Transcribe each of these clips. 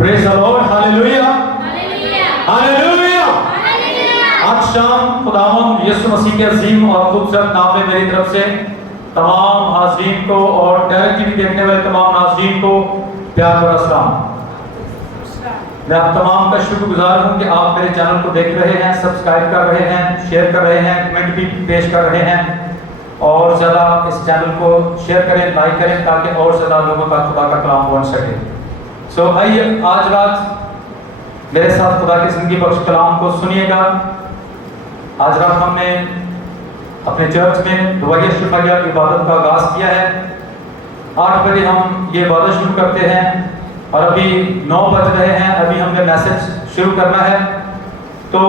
Praise the Lord. Hallelujah. Hallelujah. Hallelujah. आज शाम खुदावंद यीशु मसीह के अजीम और खूबसूरत नाम में मेरी तरफ से तमाम हाज़रीन को और डायरेक्ट टीवी देखने वाले तमाम नाज़रीन को प्यार भरा सलाम। मैं आप तमाम का शुक्रगुजार हूँ कि आप मेरे चैनल को देख रहे हैं, सब्सक्राइब कर रहे हैं, शेयर कर रहे हैं, कमेंट भी पेश कर रहे हैं और ज़्यादा इस चैनल को शेयर करें, लाइक करें ताकि और ज़्यादा लोगों तक खुदा का कलाम पहुँच सके। आइए आज रात मेरे साथ खुदा की ज़िंदगी बख्श कलाम को सुनिएगा। आज रात हमने अपने चर्च में दुआए शिफाया इबादत का आगाज़ किया है। 8 बजे हम ये इबादत शुरू करते हैं और अभी 9 बज रहे हैं। अभी हमने मैसेज शुरू करना है, तो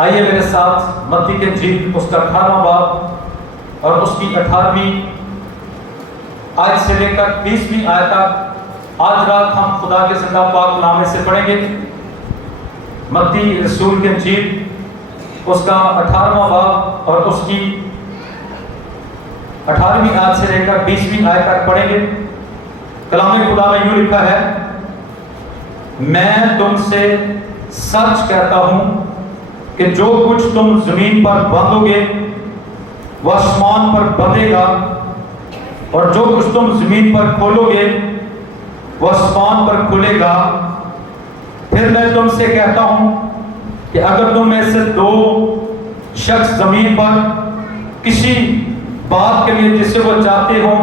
आइए मेरे साथ मत्ती के इंजील उसका 18वां बाब और उसकी 18वीं आयत से लेकर 20वीं आयत तक आज रात हम खुदा के जिंदा पाक कलाम से पढ़ेंगे। मत्ती रसूल के इंजील उसका 18वां बाब और उसकी 18वीं आयत से लेकर 20वीं आयत तक पढ़ेंगे। कलाम खुदा में यूं लिखा है, मैं तुमसे सच कहता हूं कि जो कुछ तुम जमीन पर बांधोगे वह आसमान पर बंधेगा, और जो कुछ तुम जमीन पर खोलोगे वह आसमान पर खुलेगा। फिर मैं तुमसे कहता हूं कि अगर तुम में से 2 शख्स जमीन पर किसी बात के लिए जिसे वो चाहते हो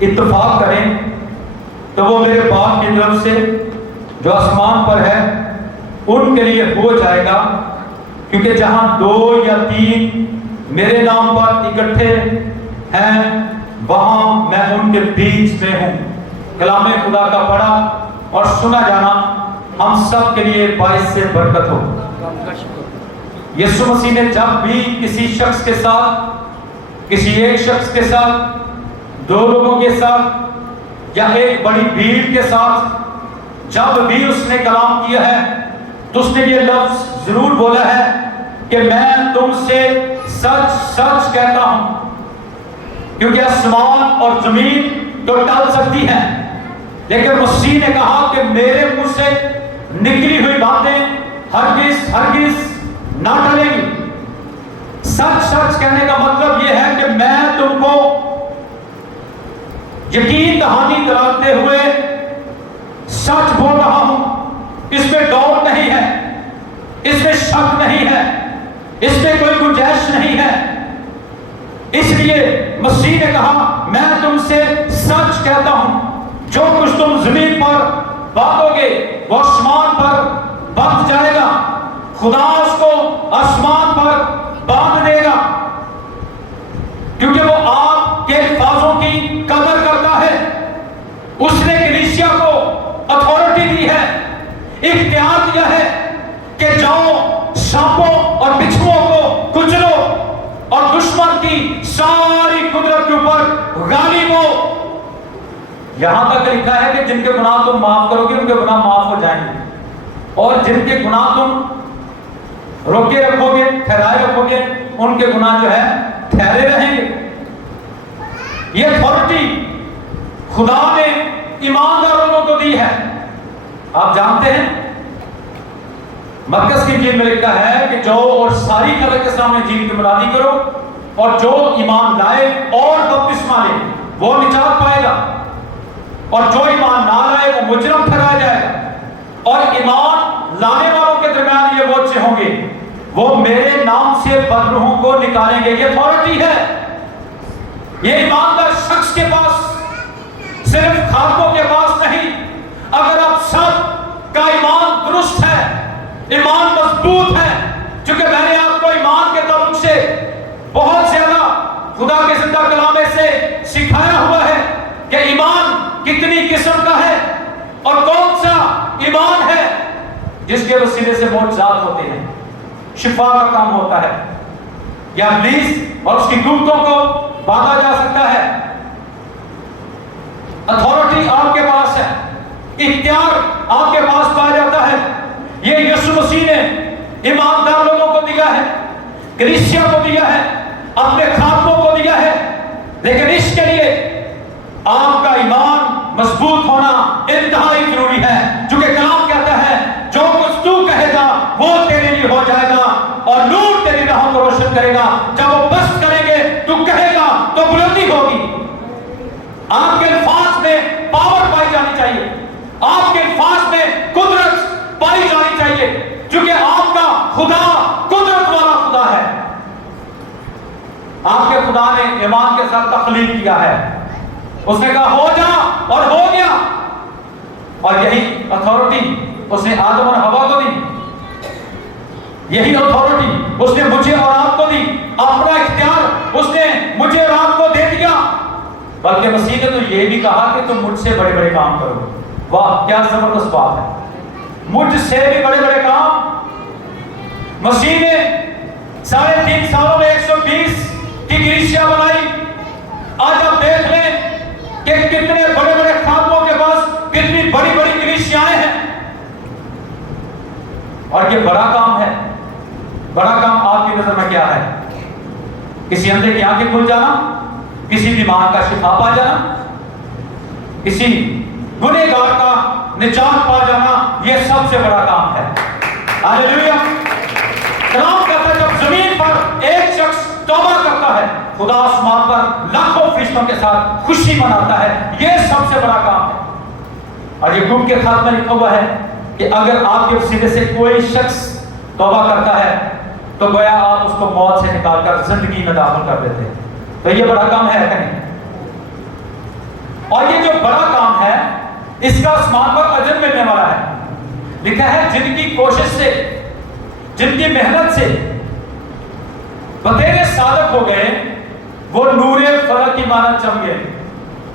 इत्तेफाक करें, तो वो मेरे बाप की तरफ से जो आसमान पर है उनके लिए हो जाएगा। क्योंकि जहां 2 या 3 मेरे नाम पर इकट्ठे हैं वहां मैं उनके बीच में हूं। कलाम खुदा का पढ़ा और सुना जाना हम सब के लिए बाइस से बरकत हो। यीशु मसीह ने जब भी किसी शख्स के साथ, किसी एक शख्स के साथ, 2 लोगों के साथ या एक बड़ी भीड़ के साथ जब भी उसने कलाम किया है तो उसने ये लफ्ज जरूर बोला है कि मैं तुमसे सच सच कहता हूं। क्योंकि आसमान और जमीन तो टल सकती हैं, लेकिन मसीह ने कहा कि मेरे मुंह से निकली हुई बातें हरगिज हरगिज ना टलेंगी। सच सच कहने का मतलब यह है कि मैं तुमको यकीन दहानी दिलाते हुए सच बोल रहा हूं। इसमें डाउट नहीं है, इसमें शक नहीं है, इसमें कोई गुंजाइश नहीं है। इसलिए मसीह ने कहा मैं तुमसे सच कहता हूं, जो कुछ तुम जमीन पर बांधोगे वो आसमान पर बंध जाएगा, खुदा उसको आसमान पर बांध देगा। क्योंकि वो आपके अल्फाजों की कदर करता है। उसने कलीसिया को अथॉरिटी दी है, इख्तियार दिया है कि जाओ सांपों और बिच्छुओं को कुचलो और दुश्मन की सारी कुदरत के ऊपर गालिब हो। यहां तक लिखा है कि जिनके गुनाह तुम माफ करोगे उनके गुनाह माफ हो जाएंगे, और जिनके गुनाह तुम रोके रखोगे, ठहराए रखोगे, उनके गुनाह जो है ठहरे रहेंगे। ये अथॉरिटी खुदा ने ईमानदार लोगों को दी है। आप जानते हैं मरकज़ की इंजील में लिखा है कि जाओ और सारी खलक के सामने झील की मुनादी करो, और जो ईमान लाए और बपतिस्मा ले वो निजात पाएगा, और जो ईमान ना लाए वो मुजरम ठहराया जाएगा। और ईमान लाने वालों के दरमियान ये वो अच्छे होंगे, वो मेरे नाम से बदरूहों को निकालेंगे। ये अथॉरिटी है। ये ईमानदार शख्स के पास, सिर्फ खातों के पास नहीं, अगर आप सब का ईमान दुरुस्त है, ईमान मजबूत है, क्योंकि मैंने आपको ईमान के तल्लुक से बहुत ज्यादा खुदा के जिंदा कलामे से सिखाया हुआ है कि ईमान कितनी किस्म का है और कौन सा ईमान है जिसके वसीले से मौजज़ात होते हैं, शिफा का काम होता है, या इब्लीस और उसकी गुप्तों को बांधा जा सकता है। अथॉरिटी आपके पास है, इख्तियार आपके पास पाया जाता है। ये यीशु मसीह ने ईमानदार लोगों को दिया है, कलीसिया को दिया है, अपने खातों को दिया है। लेकिन इसके लिए आपका ईमान मजबूत होना इंतहाई जरूरी है, क्योंकि कलाम कहता है जो कुछ तू कहेगा वो तेरे लिए हो जाएगा और नूर तेरी राहों को रोशन करेगा। जब वो बस करेंगे, तू कहेगा तो बुलंदी होगी। आपके अल्फाज में पावर पाई जानी चाहिए, आपके अल्फाज में कुदरत पाई जानी चाहिए, क्योंकि आपका खुदा कुदरत वाला खुदा है। आपके खुदा ने ईमान के साथ तख्लीक किया है। उसने कहा हो जा और हो गया, और यही अथॉरिटी उसने आदम और हवा को दी, यही अथॉरिटी उसने मुझे और आपको दी। अपना इख्तियार उसने मुझे और आपको दे दिया। बल्कि मसीह ने तो ये भी कहा कि तुम मुझसे बड़े बड़े काम करो। वाह, क्या जबरदस्त बात है, मुझसे भी बड़े बड़े काम। मसीह ने 3.5 सालों में 120 की कलीसिया बनाई। आज आप देख लें कि कितने बड़े बड़े खातों के पास कितनी बड़ी बड़ी कलीसियाएं हैं, और ये बड़ा काम है। बड़ा काम आपकी नजर में क्या है? किसी अंधे की आंखें खुल जाना, किसी बीमार का शिफा पा जाना, किसी गुनहगार का निजात पा जाना, यह सबसे बड़ा काम है। हालेलुया। कलाम कहता है जब जमीन पर एक शख्स तौबा करता है, खुदा आसमान पर लाखों फरिश्तों के साथ खुशी मनाता है। यह सबसे बड़ा काम है। और याकूब के खत में लिखा हुआ है कि अगर आपके वसीले से कोई शख्स तौबा करता है तो गोया आप उसको मौत से निकालकर जिंदगी में दाखिल कर देते हैं। तो ये बड़ा काम है कि नहीं? और ये जो बड़ा काम है, इसका आसमान पर अजर मिलने वाला है। लिखा है जिनकी कोशिश से, जिनकी मेहनत से बतेरे सादक हो गए, वो नूरे फलक की मानत चम गए,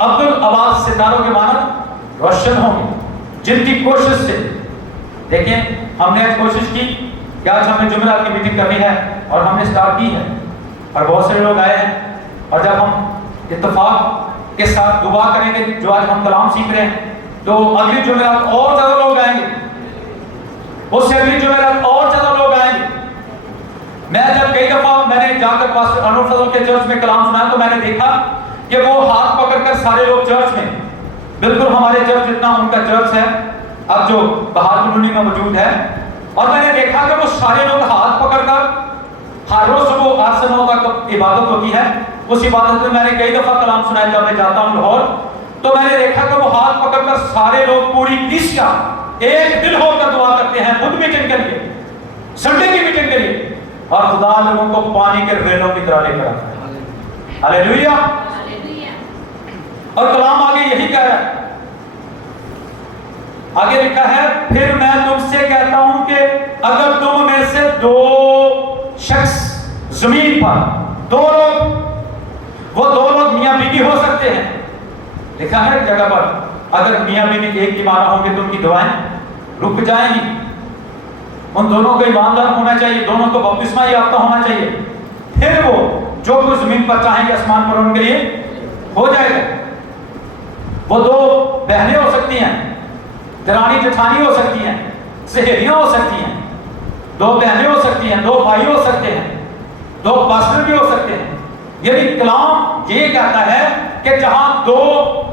अब्दुल अब्बास सितारों की मानत रोशन होंगे। जिनकी कोशिश से, देखिए हमने आज कोशिश की कि आज हमें जुमेरात की मीटिंग करनी है और हमने स्टार्ट की है, और बहुत सारे लोग आए हैं। और जब हम इत्तेफाक के साथ दुआ करेंगे, जो आज हम कलाम सीख रहे हैं, तो अगली जुमेरात और ज्यादा लोग आएंगे, उससे अगली जुमेरात और ज्यादा लोग आएंगे। मैं जब कई दफा मैंने जाकर पास्टर अनवर फजल के चर्च में कलाम सुना, तो मैंने देखा कि वो हाथ पकड़कर सारे लोग चर्च में, बिल्कुल हमारे चर्च जितना उनका चर्च है अब जो बहादुर कॉलोनी में मौजूद है, और मैंने देखा कि वो सारे लोग हाथ पकड़कर हर रोज सुबह 8 से 9 तक इबादत होती है। उस इबादत में मैंने कई दफा कलाम सुना है। जब मैं जाता हूँ लाहौर, तो मैंने देखा कि वो हाथ पकड़कर सारे लोग पूरी कलीसिया एक दिल होकर दुआ करते हैं बुध मीटिंग के लिए, संडे की मीटिंग के लिए, और खुदा लोगों को पानी के रेलों की तरह लेकर आता है। हालेलुया। और कलाम आगे यही कह रहा है, आगे लिखा है फिर मैं तुमसे कहता हूं कि अगर तुम में से 2 शख्स जमीन पर, 2 लोग, वो 2 लोग मियां बीवी हो सकते हैं। लिखा है जगह पर अगर मियां बीवी एक की माना होंगे तो उनकी दुआएं रुक जाएंगी। उन दोनों को ईमानदार होना चाहिए, दोनों को बपतिस्मा याफ्ता होना चाहिए, फिर वो जो कुछ जमीन पर चाहेंगे आसमान पर उनके लिए हो जाएगा। वो 2 बहनें हो सकती हैं, दरानी जेठानी हो सकती हैं, सहेलियां हो सकती हैं, 2 बहनें हो सकती हैं, 2 भाई हो सकते हैं, 2 पास्टर भी हो सकते हैं। यदि कलाम ये कहता है कि जहां 2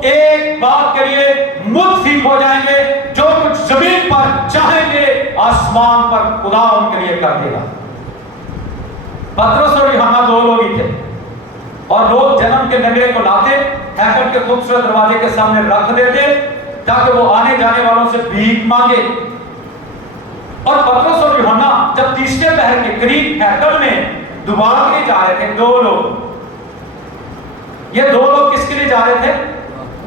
एक बात के लिए मुत्तफिक हो जाएंगे, जो कुछ जमीन पर चाहेंगे आसमान पर खुदा उनके लिए कर देगा। पतरस और यूहन्ना 2 लोग ही थे, और लोग जन्म के नगरे को लाते, हैकल के खूबसूरत दरवाजे के सामने रख देते ताकि वो आने जाने वालों से भीख मांगे। और पतरस और यूहन्ना जब तीसरे पहर के करीब हैकल में दुआ के लिए जा रहे थे, 2 लोग, ये 2 लोग किसके लिए जा रहे थे?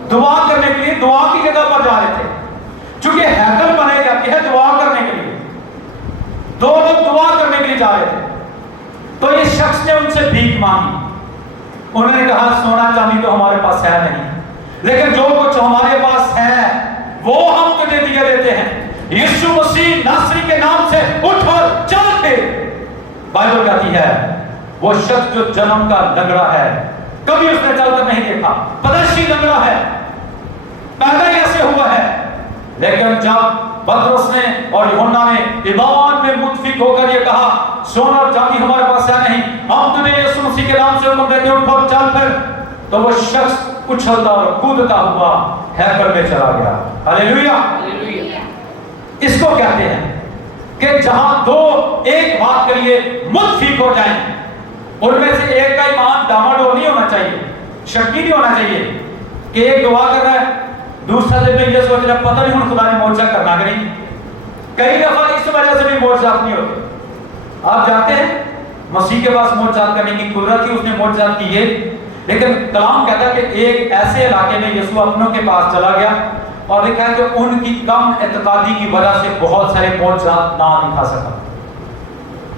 दुआ करने के लिए, दुआ की जगह पर जा रहे थे, क्योंकि हैकल बनाई जाती है दुआ करने के लिए। 2 लोग दुआ करने के लिए जा रहे थे, तो ये शख्स ने उनसे भीख मांगी। उन्होंने कहा सोना चांदी तो हमारे पास है नहीं, लेकिन जो कुछ हमारे पास है वो हम तुझे दिए देते हैं। यीशु मसीह नासरी के नाम से उठ और चल फिर। बाइबल कहती है वो शख्स जो जन्म का लंगड़ा है, कभी उसने चलकर नहीं देखा, पदर्शी लंगड़ा है, पैदा ऐसे हुआ है, लेकिन जब पतरस ने और यूहन्ना ने ईमान में मुत्तफिक होकर ये कहा सोना और चांदी हमारे पास है नहीं, हम तुझे यीशु मसीह के नाम से हुक्म देते उठ और चल फिर, तो वो शख्स उछलता और कूदता हुआ हैकल में चला गया। हालेलुया। इसको कहते हैं कि जहां दो एक बात के लिए मुत्तफिक हो जाएं, उनमें से एक का ईमान डामाडोल नहीं होना चाहिए, शक्की नहीं होना चाहिए कि एक दुआ कर रहा है, दूसरा दिन में ये सोच रहा है पता नहीं हम खुदा ने मोर्चा करना कि नहीं। कई दफा इस वजह से भी मोर्चात नहीं होते। आप जानते हैं मसीह के पास मोर्चात करने की कुदरत थी, उसने मोर्चात की है, लेकिन कलाम कहता है कि एक ऐसे इलाके में यीशु अपनों के पास चला गया और लिखा है कि उनकी कम एतकादी की वजह से बहुत सारे मोर्चात ना दिखा सका।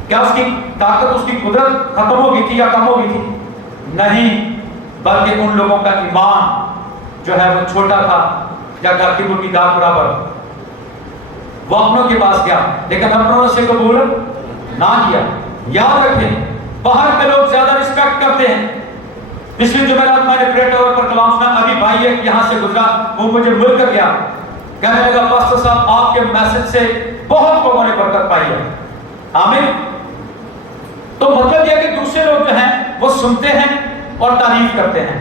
क्या उसकी ताकत, उसकी कुदरत खत्म हो गई थी या कम हो गई थी? नहीं, बल्कि उन लोगों का ईमान जो है वो छोटा था या घर की मुर्गी दाल बराबर। वो अपनों के पास गया लेकिन अपनों ने उसे कबूल ना किया। याद रखें, बाहर के लोग ज्यादा रिस्पेक्ट करते हैं। पिछली जुमेरात मैंने प्रेयर टावर पर कलाम सुना, अभी भाई एक यहाँ से गुजरा, वो मुझे मिल कर गया, कहने लगा पास्टर साहब आपके मैसेज से बहुत लोगों ने बरकत पाई है। आमीन। तो मतलब यह कि दूसरे लोग जो हैं वो सुनते हैं और तारीफ करते हैं,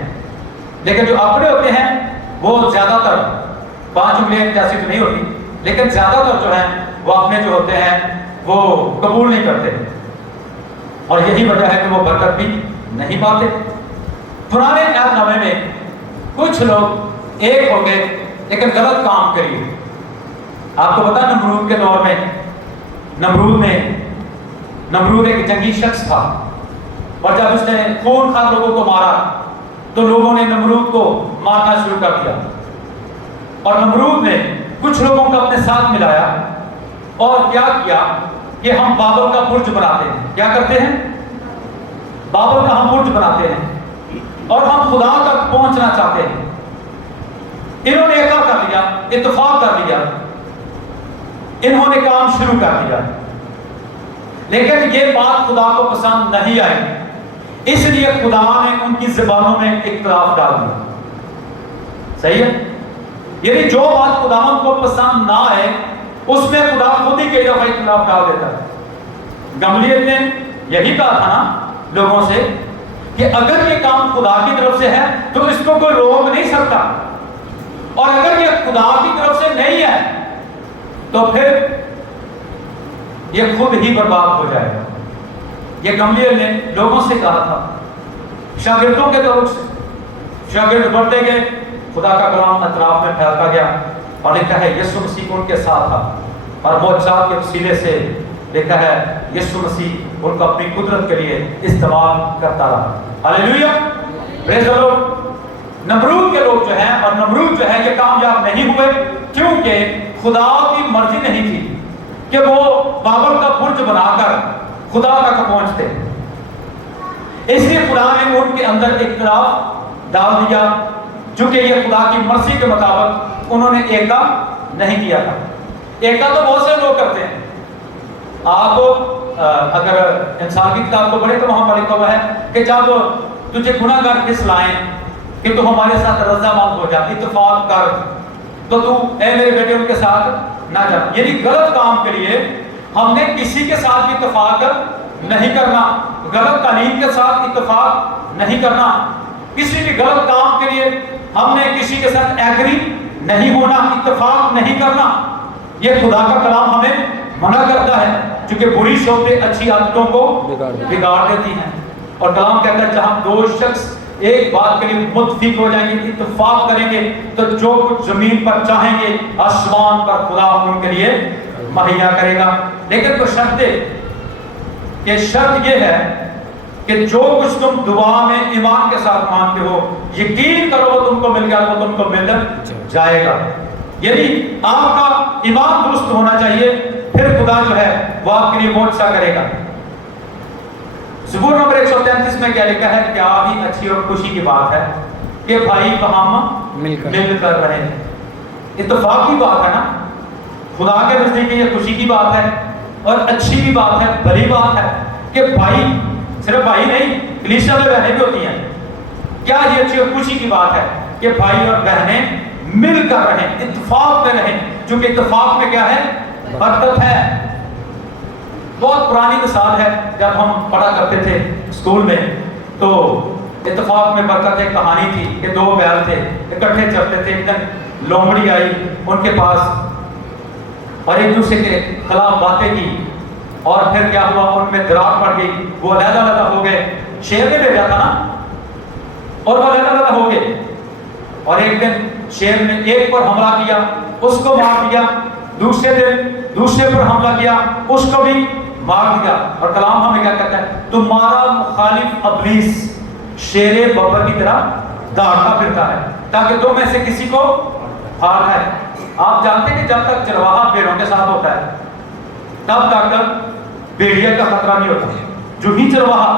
लेकिन जो अपने होते हैं वो ज्यादातर, 5 उंगलियां जैसी तो नहीं होती, लेकिन ज्यादातर जो है वो अपने जो होते हैं वो कबूल नहीं करते, और यही वजह है कि वो बरकत भी नहीं पाते। पुराने नामे में कुछ लोग एक हो गए लेकिन गलत काम करिए। आपको पता नमरूद के दौर में नमरूद एक जंगी शख्स था, और जब उसने खूनखार लोगों को मारा तो लोगों ने नमरूद को मारना शुरू कर दिया, और नमरूद ने कुछ लोगों को अपने साथ मिलाया और क्या किया कि हम बाबल का बुर्ज बनाते हैं। क्या करते हैं? बाबल का हम बुर्ज बनाते हैं और हम खुदा तक पहुंचना चाहते हैं। इन्होंने एक कर लिया, इत्तेफाक कर लिया, इन्होंने काम शुरू कर दिया, लेकिन ये बात खुदा को पसंद नहीं आई, इसलिए खुदा ने उनकी ज़बानों में इख्तिलाफ डाल दिया। सही है? यदि जो बात खुदा को पसंद ना आए उसमें खुदा खुद ही कई दफा इख्तिलाफ डाल देता है। गमलीएल ने यही कहा था ना लोगों से कि अगर ये काम खुदा की तरफ से है तो इसको कोई रोक नहीं सकता, और अगर ये खुदा की तरफ से नहीं है तो फिर ये खुद ही बर्बाद हो जाएगा। ये गमलीएल ने लोगों से कहा था, शागिर्दों के तरफ से। शागिर्द बढ़ते गए, खुदा का कलाम अतराफ में फैलता गया, और लिखा है यीशु मसीह उनके साथ था, और मोअज़्ज़ात के वसीले से लिखा है यीशु मसीह उनको अपनी कुदरत के लिए इस्तेमाल करता रहा। Hallelujah, praise the Lord. Namrud के लोग जो हैं, और नमरूद जो है ये कामयाब नहीं हुए क्योंकि खुदा की मर्जी नहीं थी कि वो बाबल का बुर्ज बनाकर खुदा तक पहुंचते, इसलिए खुदा ने उनके अंदर इख्तिलाफ डाल दिया, क्योंकि ये खुदा की मर्जी के मुताबिक उन्होंने एका नहीं किया था। एका तो बहुत से लोग करते हैं। आप अगर इंसान की किताब को पढ़े तो वहां पर लिखा हुआ है कि जब तुझे गुनाहगार फिसलाएं कि तू हमारे साथ रज़ामंद हो जा, इत्तेफाक कर, तो तू ए मेरे बेटे उनके साथ ना जा। यानी गलत काम के लिए हमने किसी के साथ भी इत्तेफाक नहीं करना, गलत तालीम के साथ इत्तेफाक नहीं करना, किसी भी गलत काम के लिए हमने किसी के साथ एग्री नहीं होना, इत्तेफाक नहीं करना। ये खुदा का कलाम हमें मना करता है, क्योंकि बुरी सोचें अच्छी आदतों को बिगाड़ देती हैं। और कलाम कहता है जहां दो शख्स एक बात के लिए मुत्तफिक हो जाएंगे, इत्तेफाक करेंगे, तो जो कुछ जमीन पर चाहेंगे आसमान पर खुदा उनके लिए मुहैया करेगा। लेकिन शर्त ये है कि जो कुछ तुम दुआ में ईमान के साथ मांगते हो, यकीन करो वो तुमको मिल गया, वो तुमको मिल जाएगा। यदि आपका ईमान दुरुस्त होना चाहिए, फिर खुदा जो है वो आपके लिए मोर्चा करेगा। ज़बूर नंबर 133 में क्या लिखा है? क्या ही अच्छी और खुशी की बात है कि भाई हम मिलकर रहे। इत्तेफाक की बात है ना, खुदा के नजदीक ये खुशी की बात है और अच्छी भी बात है, भली बात है कि भाई, सिर्फ भाई नहीं, कलीसिया में बहनें भी होती हैं। क्या ये अच्छी और खुशी की बात है कि भाई और बहनें मिलकर रहें, इत्तेफाक में रहें, क्योंकि इत्तेफाक में क्या है? बरकत है। बहुत पुरानी मिसाल है, जब हम पढ़ा करते थे स्कूल में, तो इत्तेफाक में बरकत एक कहानी थी कि दो बैल थे, इकट्ठे चलते थे। एक दिन لومڑی آئی ان کے پاس اور ایک دوسرے کے خلاف باتیں کی اور پھر کیا ہوا، ان میں دراڑ پڑ گئی، وہ علیحدہ علیحدہ ہو گئے. شیر نے بھیجا تھا نا، اور وہ علیحدہ علیحدہ ہو گئے. اور ایک دن شیر نے ایک پر حملہ کیا، اس کو مار دیا. دوسرے دن دوسرے پر حملہ کیا، اس کو بھی مار دیا. اور کلام ہمیں کیا کہتا ہے، تمہارا مخالف ابلیس شیر ببر کی طرح دوڑتا پھرتا ہے تاکہ تم میں سے کسی کو پھاڑ ہے. آپ جانتے ہیں کہ جب تک چرواہا بھیڑوں کے ساتھ ہوتا ہے تب تک بھیڑیا کا خطرہ نہیں ہوتا. جو ہی چرواہا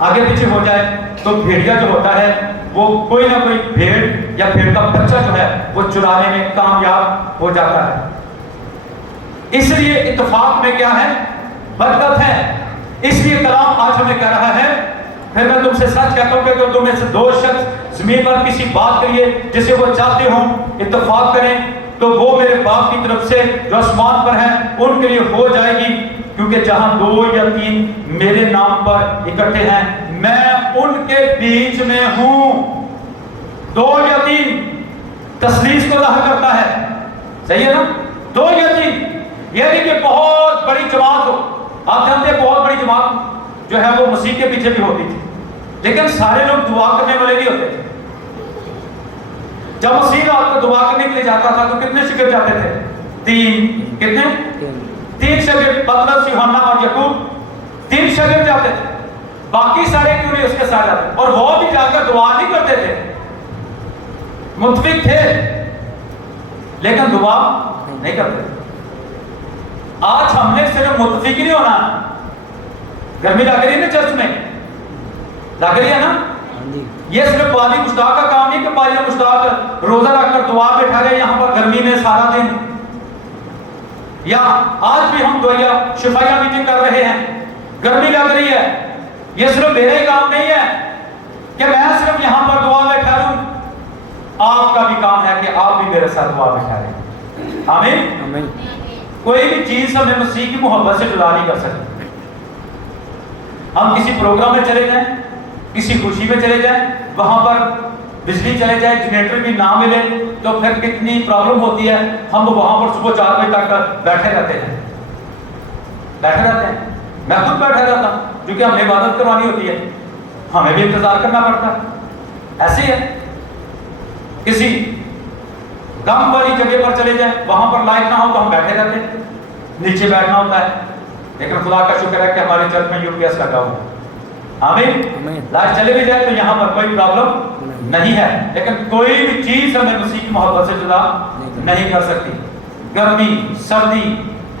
آگے پیچھے ہو جائے تو بھیڑیا جو ہوتا ہے وہ کوئی نہ کوئی بھیڑ یا بھیڑ کا بچہ جو ہے وہ چرانے میں کامیاب ہو جاتا ہے. اس لیے اتفاق میں کیا ہے، برکت ہے. اس لیے کلام آج ہمیں کہہ رہا ہے، پھر میں تم سے سچ کہتا ہوں کہ تم میں سے دو شخص زمین پر کسی بات کے لیے جسے وہ چاہتے ہوں اتفاق کریں تو وہ میرے باپ کی طرف سے جو آسمان پر ہیں ان کے لیے ہو جائے گی. کیونکہ جہاں 2 یا 3 میرے نام پر اکٹھے ہیں میں ان کے بیچ میں ہوں. 2 یا 3 تثلیث کو ظاہر کرتا ہے، صحیح ہے نا. 2 یا 3 یہ نہیں کہ بہت بڑی جماعت ہو. آپ جانتے ہیں بہت بڑی جماعت جو ہے وہ مسیح کے پیچھے بھی ہوتی تھی، لیکن سارے لوگ دعا کرنے والے نہیں ہوتے تھے. جب مسیح آپ کو دعا کرنے کے لیے جاتا تھا تو کتنے شاگرد جاتے تھے؟ 3. کتنے؟ 3 شاگرد، پطرس، یوحنا اور یعقوب. 3 شاگرد جاتے تھے. باقی سارے کیوں نہیں اس کے ساتھ جاتے؟ اور وہ بھی جا کر دعا نہیں کرتے تھے، متفق تھے لیکن دعا نہیں کرتے. آج ہم نے صرف متفق نہیں ہونا. گرمی لگ رہی ہے نا چرچ میں، لگ رہی ہے نا. یہ صرف پادری مشتاق کا کام نہیں کہ پادری مشتاق روزہ رکھ کر دعا بیٹھا رہے یہاں پر گرمی میں سارا دن، یا آج بھی ہم دعائیا شفائیہ میٹنگ کر رہے ہیں، گرمی لگ رہی ہے. یہ صرف میرا ہی کام نہیں ہے کہ میں صرف یہاں پر دعا میں ٹھہروں، آپ کا بھی کام ہے کہ آپ بھی میرے ساتھ دعا میں ٹھہریں. آمین. کوئی بھی چیز ہمیں مسیح کی محبت سے جدا نہیں کر سکتی. ہم کسی پروگرام میں چلے جائیں، کسی خوشی میں چلے جائیں، وہاں پر بجلی چلے جائے، جنریٹر بھی نہ ملے تو پھر کتنی پرابلم ہوتی ہے. ہم وہاں پر صبح 4 بجے تک بیٹھے رہتے ہیں. میں خود بیٹھا رہتا ہوں کیونکہ ہمیں عبادت کروانی ہوتی ہے، ہمیں بھی انتظار کرنا پڑتا ہے. ایسے ہے کسی غم والی جگہ پر چلے جائیں، وہاں پر لائٹ نہ ہو تو ہم بیٹھے رہتے ہیں، نیچے بیٹھنا ہوتا ہے. لیکن خدا کا شکر ہے کہ ہمارے چرچ میں UPS لگا ہوا ہے. آمین. لائٹ چلے بھی جائے تو یہاں پر کوئی پرابلم نہیں ہے. لیکن کوئی بھی چیز ہمیں مسیح کی محبت سے جدا نہیں کر سکتی. گرمی، سردی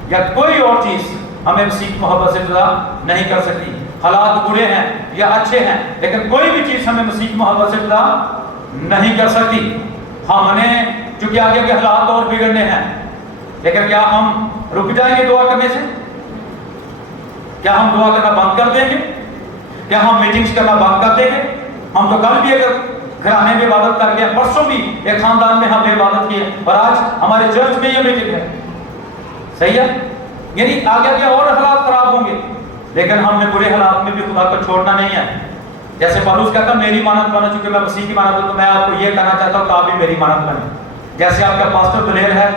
یا کوئی اور چیز ہمیں مسیح کی محبت سے جدا نہیں کر سکتی. حالات برے ہیں یا اچھے ہیں لیکن کوئی بھی چیز ہمیں مسیح کی محبت سے جدا نہیں کر سکتی. ہم نے چونکہ آگے کے حالات اور بگڑنے ہیں، لیکن کیا ہم رک جائیں گے دعا کرنے سے؟ کیا ہم دعا کرنا بند کر دیں گے؟ کیا ہم میٹنگز کرنا بند کر دیں گے؟ ہم تو کل بھی اگر گھرانے میں عبادت کر کے، پرسوں بھی ایک خاندان میں ہم نے عبادت کی ہے اور آج ہمارے چرچ میں یہ میٹنگ ہے. صحیح ہے. یعنی آگے کے اور حالات خراب ہوں گے لیکن ہم نے برے حالات میں بھی خدا کو چھوڑنا نہیں ہے. جیسے پالوس کہتا میری مانت بنو، چونکہ میں مسیح کی مانت ہوں تو میں آپ کو یہ کہنا چاہتا ہوں کہ آپ بھی میری مانت بنیں. جیسے آپ کا پاسٹر دلیر ہے،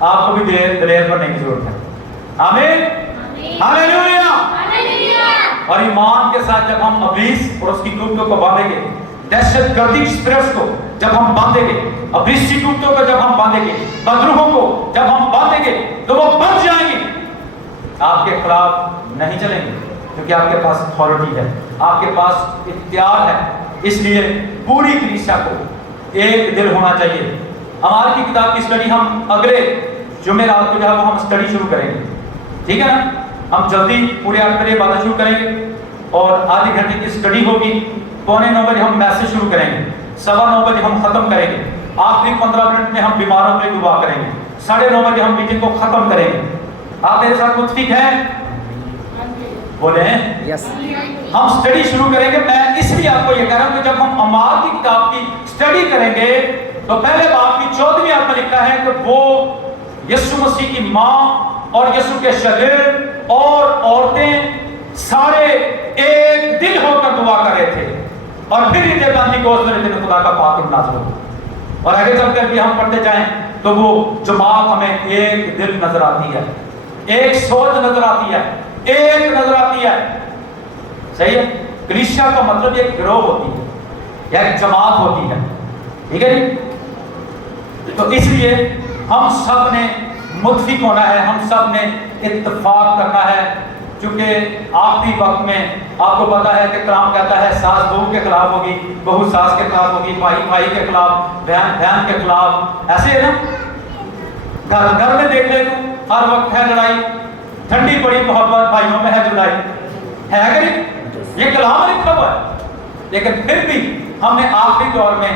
آپ کو بھی دلیر بننے کی ضرورت ہے. آمین. ہاللیلویا. اور ایمان کے ساتھ جب ہم ابلیس اور اس کی قوتوں کو باندھیں گے، دہشت گردی اسپرٹس کو جب ہم باندھیں گے، ابلیس کی قوتوں کو جب ہم باندھیں گے، بدروحوں کو جب ہم باندھیں گے تو وہ بچ جائیں گے، آپ کے خلاف نہیں چلیں گے کیونکہ آپ کے پاس اتھارٹی ہے، آپ کے پاس اختیار ہے. اس لیے پوری کلیسیا کو ایک دل ہونا چاہیے. ہماری کی کتاب کی اسٹڈی ہم اگلے جمعرات کو جو ہے وہ ہم اسٹڈی شروع کریں گے، ٹھیک ہے نا. ہم جلدی پورے 8 بجے عبادت شروع کریں گے اور آدھے گھنٹے کی اسٹڈی ہوگی. 8:45 بجے ہم میسج شروع کریں گے، 9:15 بجے ہم ختم کریں گے. آخری 15 منٹ میں ہم بیماروں کے لیے دعا کریں گے. 9:30 بجے ہم میٹنگ کو ختم کریں گے. آپ میرے ساتھ متفق ہیں؟ بولے ہیں یس. ہم اسٹڈی شروع کریں گے. میں اس لیے آپ کو یہ کہہ رہا ہوں کہ جب ہم اعمال کی کتاب کی اسٹڈی کریں گے تو پہلے باب کی 14ویں آیت میں لکھا ہے کہ وہ یسوع مسیح کی ماں اور یسوع کے شاگرد اور عورتیں سارے ایک دل ہو کر دعا کر رہے تھے. اور پھر یہ پینتیکوست میں دن خدا کا پاک نازل ہوا. اور آگے چل کر بھی ہم پڑھتے جائیں تو وہ جماعت ہمیں ایک دل نظر آتی ہے، ایک سوچ نظر آتی ہے، ایک نظر آتی ہے. صحیح ہے. کلیسیا کا مطلب ایک گروہ ہوتی ہے یا ایک جماعت ہوتی ہے. ٹھیک ہے جی. تو اس لیے ہم سب نے متفق ہونا ہے، ہم سب نے اتفاق کرنا ہے. چونکہ آخری وقت میں آپ کو پتا ہے کہ کلام کہتا ہے ساس بہو کے خلاف ہوگی، بہو ساس کے خلاف ہوگی، بھائی بھائی کے خلاف، بہن بہن کے خلاف. ایسے ہے نا، گھر میں دیکھ لے تو ہر وقت ہے لڑائی، ٹھنڈی پڑی محبت بھائیوں میں ہے جدائی. ہے کہ نہیں؟ یہ کلام میں لکھا ہوا ہے. لیکن پھر بھی ہم نے آخری دور میں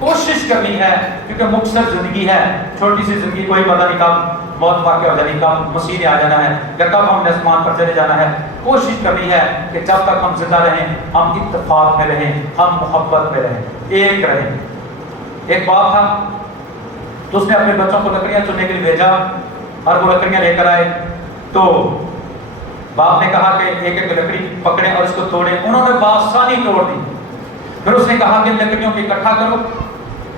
کوشش کرنی ہے، کیونکہ مختصر زندگی ہے، چھوٹی سی زندگی، کوئی پتہ نہیں کب موت واقع ہو جانی، کب مسیح نے آ جانا ہے یا کب ہم نے آسمان پر چلے جانا ہے. کوشش کرنی ہے کہ جب تک ہم زندہ رہیں ہم اتفاق میں رہیں، ہم محبت میں رہیں، ایک رہیں. ایک باپ تھا تو اس نے اپنے بچوں کو لکڑیاں چننے کے لیے بھیجا اور وہ لکڑیاں لے کر آئے. تو باپ نے کہا کہ ایک ایک لکڑی پکڑیں اور اس کو توڑیں. انہوں نے بآسانی توڑ دی. پھر اس نے کہا کہ لکڑیوں کو اکٹھا کرو،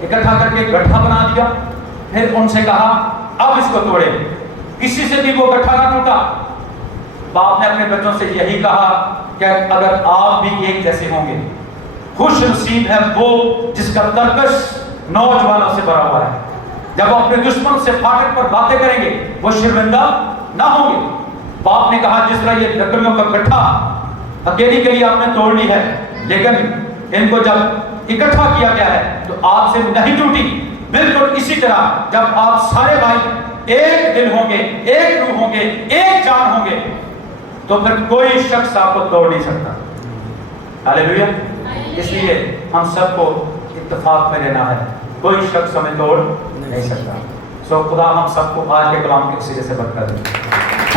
اکٹھا کر کے گٹھا بنا دیا. پھر ان سے کہا اب اس کو توڑے. کسی سے بھی وہ گٹھا نہ ٹوٹا. باپ نے اپنے بچوں سے یہی کہا کہ اگر آپ بھی ایک جیسے ہوں گے. خوش نصیب ہے وہ جس کا ترکش نوجوانوں سے بھرا ہوا ہے. جب وہ اپنے دشمن سے پھاٹک پر باتیں کریں گے وہ شرمندہ نہ ہوں گے. باپ نے کہا جس طرح یہ لکڑیوں کا گٹھا اکیلی کے لیے آپ نے توڑ لی ہے، لیکن ان کو جب اکٹھا کیا گیا ہے تو آپ سے نہیں ٹوٹی. بالکل اسی طرح جب آپ سارے بھائی ایک دل ہوں گے، ایک روح ہوں گے، ایک جان ہوں گے تو پھر کوئی شخص آپ کو توڑ نہیں سکتا. ہاللیلویا. اس لیے ہم سب کو اتفاق میں رہنا ہے، کوئی شخص ہمیں توڑ نہیں سکتا. سو خدا ہم سب کو آج کے کلام کے سرے سے برکت دے.